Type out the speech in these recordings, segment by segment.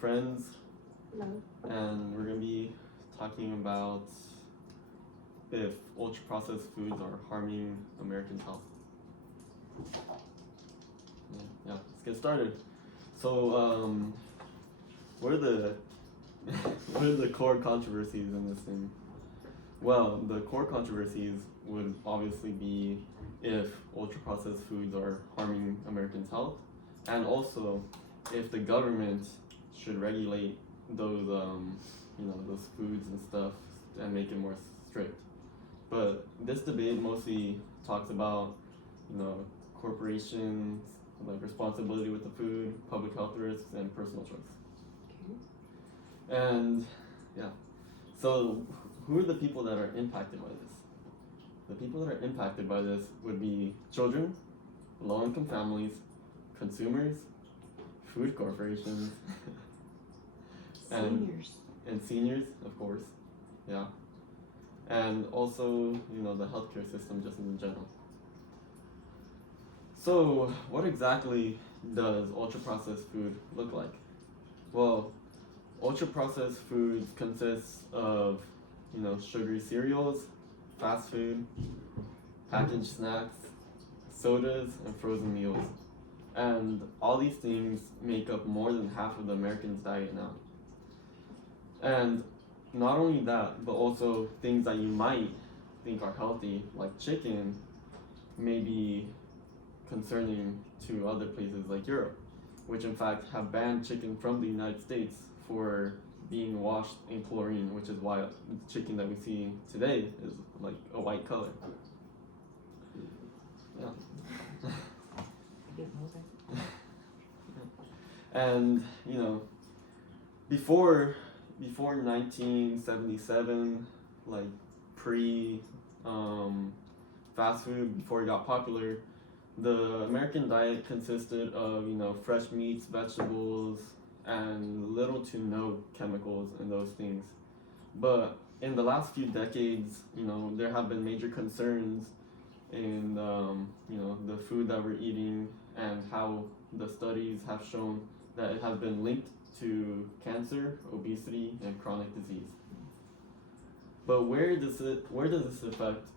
Friends, Hello. and we're gonna be talking about if ultra processed foods are harming Americans' health. Yeah, let's get started. So, what are the what are the core controversies in this thing? Well, the core controversies would obviously be if ultra processed foods are harming Americans' health, and also if the government should regulate those those foods and stuff and make it more strict. But this debate mostly talks about corporations, like responsibility with the food, public health risks, and personal choice. Okay. And yeah, so who are the people that are impacted by this? The people that are impacted by this would be children, low-income families, consumers, food corporations, Seniors. and seniors, of course, yeah, and also the healthcare system just in general. So, what exactly does ultra processed food look like? Well, ultra processed foods consists of sugary cereals, fast food, packaged snacks, sodas, and frozen meals. And all these things make up more than half of the Americans' diet now. And not only that, but also things that you might think are healthy, like chicken, may be concerning to other places like Europe, which in fact have banned chicken from the United States for being washed in chlorine, which is why the chicken that we see today is like a white color. Yeah. I didn't know that. And before 1977, like pre fast food, before it got popular, the American diet consisted of fresh meats, vegetables, and little to no chemicals in those things. But in the last few decades, there have been major concerns in the food that we're eating, and how the studies have shown that it has been linked to cancer, obesity, and chronic disease. But where does this affect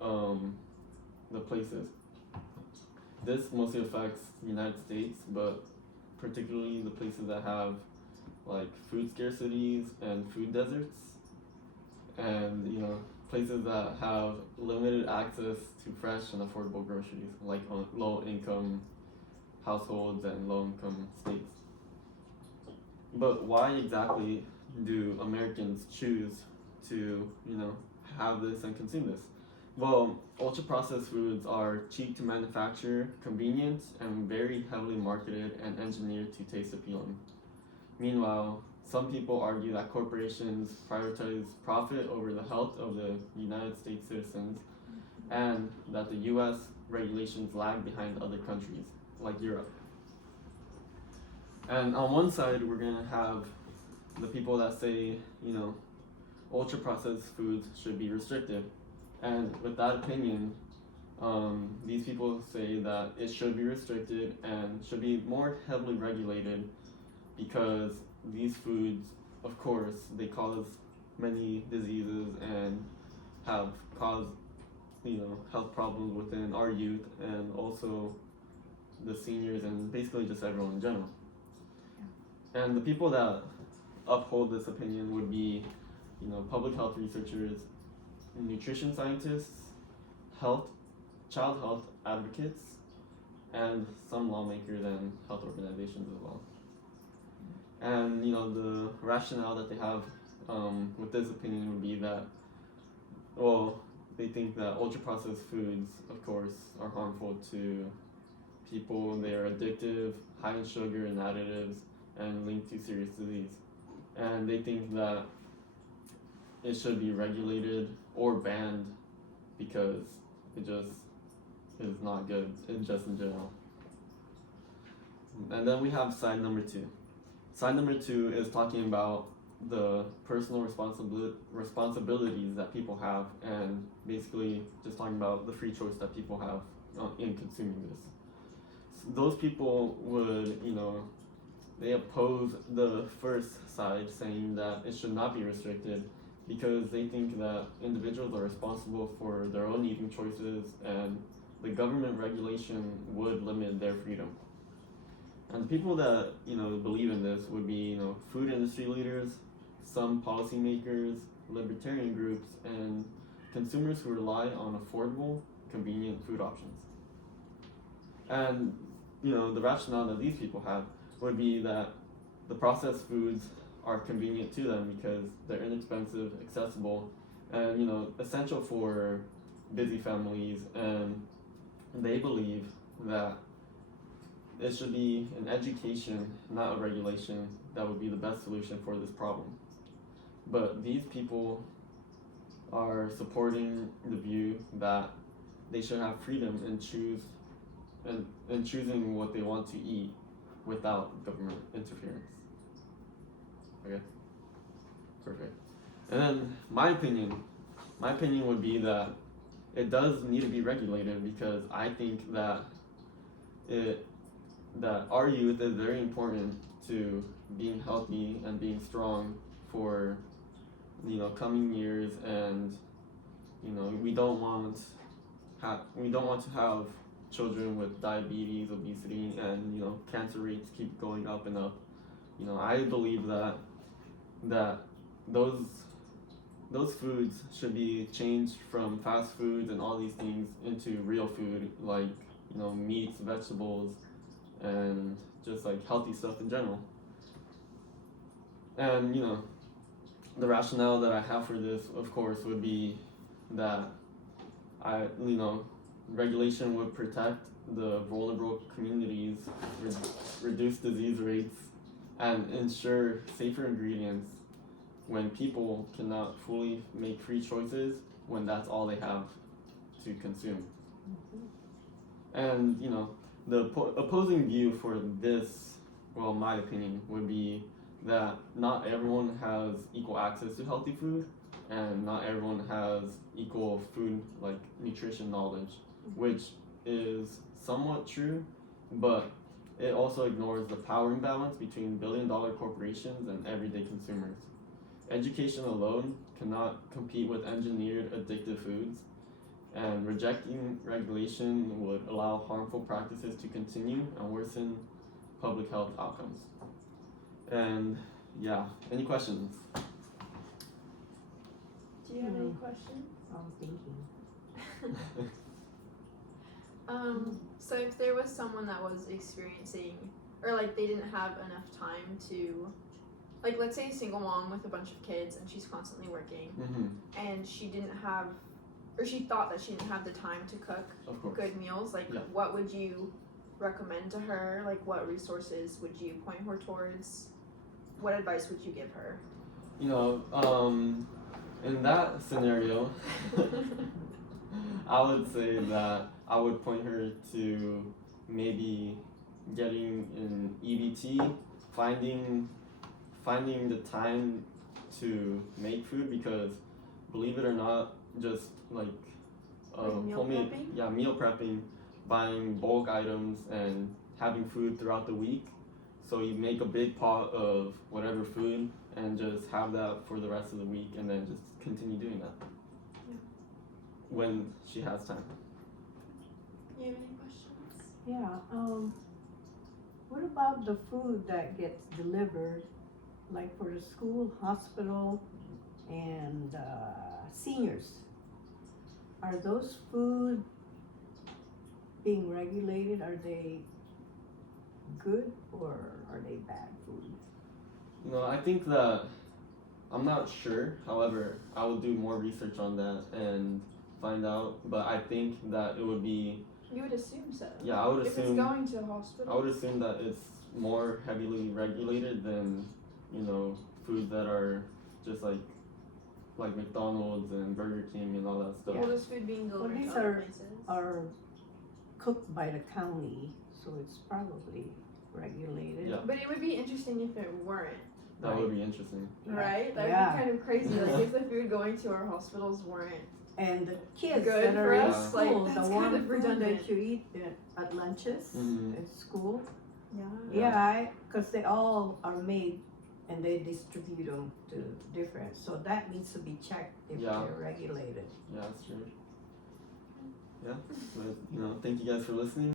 the places? This mostly affects the United States, but particularly the places that have like food scarcities and food deserts, and places that have limited access to fresh and affordable groceries, like low income households and low income states. But why exactly do Americans choose to have this and consume this? Well, ultra processed foods are cheap to manufacture, convenient, and very heavily marketed and engineered to taste appealing. Meanwhile, some people argue that corporations prioritize profit over the health of the United States citizens, and that the US regulations lag behind other countries, like Europe. And on one side, we're going to have the people that say, ultra processed foods should be restricted. And with that opinion, these people say that it should be restricted and should be more heavily regulated, because these foods, of course, they cause many diseases and have caused health problems within our youth, and also the seniors, and basically just everyone in general. And the people that uphold this opinion would be public health researchers, nutrition scientists, child health advocates, and some lawmakers and health organizations as well. And the rationale that they have with this opinion would be that, well, they think that ultra processed foods, of course, are harmful to people. They are addictive, high in sugar and additives, and linked to serious disease. And they think that it should be regulated or banned, because it just is not good in general. And then we have side number two. Side number two is talking about the personal responsibilities that people have, and basically just talking about the free choice that people have in consuming this. So those people would they oppose the first side, saying that it should not be restricted because they think that individuals are responsible for their own eating choices and the government regulation would limit their freedom. And the people that, believe in this would be, food industry leaders, some policymakers, libertarian groups, and consumers who rely on affordable, convenient food options. And, the rationale that these people have would be that the processed foods are convenient to them because they're inexpensive, accessible, and, essential for busy families, and they believe that it should be an education, not a regulation, that would be the best solution for this problem. But these people are supporting the view that they should have freedom and choosing what they want to eat without government interference. Okay? Perfect. And then my opinion would be that it does need to be regulated because I think that our youth is very important to being healthy and being strong for coming years, and we don't want to have children with diabetes, obesity, and cancer rates keep going up and up. I believe that those foods should be changed from fast foods and all these things into real food, like meats, vegetables, and just like healthy stuff in general. And the rationale that I have for this, of course, would be that regulation would protect the vulnerable communities, reduce disease rates, and ensure safer ingredients when people cannot fully make free choices when that's all they have to consume. And the opposing view for this, well, my opinion, would be that not everyone has equal access to healthy food, and not everyone has equal food, like nutrition knowledge, which is somewhat true, but it also ignores the power imbalance between billion-dollar corporations and everyday consumers. Education alone cannot compete with engineered addictive foods, and rejecting regulation would allow harmful practices to continue and worsen public health outcomes. And yeah, any questions? Do you have any questions? I was thinking. So if there was someone that was experiencing, or like they didn't have enough time to, like let's say a single mom with a bunch of kids and she's constantly working, and she didn't have, or she thought that she didn't have the time to cook good meals, like what would you recommend to her? Like what resources would you point her towards? What advice would you give her? In that scenario, I would say that I would point her to maybe getting an EBT, finding the time to make food, because believe it or not, just like meal prepping? Meal prepping, buying bulk items and having food throughout the week. So you make a big pot of whatever food and just have that for the rest of the week, and then just continue doing that when she has time. You have any questions? Yeah, what about the food that gets delivered, like for the school, hospital, and seniors? Are those food being regulated? Are they good or are they bad food? I think that, I'm not sure, however, I will do more research on that and find out, but I think that it would be... You would assume so. Yeah, I would assume... If it's going to a hospital. I would assume that it's more heavily regulated than, foods that are just like McDonald's and Burger King and all that stuff. All this food being delivered these to other places. are cooked by the county, so it's probably regulated. Yeah. But it would be interesting if it weren't. That would be interesting. Right? That would be kind of crazy. Like if the food going to our hospitals weren't. And the kids Good that are for in us, school, like, the that's warm kind of food redundant. that you eat at lunches Mhm. at school, Yeah. Because they all are made and they distribute them to different, so that needs to be checked if Yeah. they're regulated. Yeah, that's true. Yeah, but thank you guys for listening.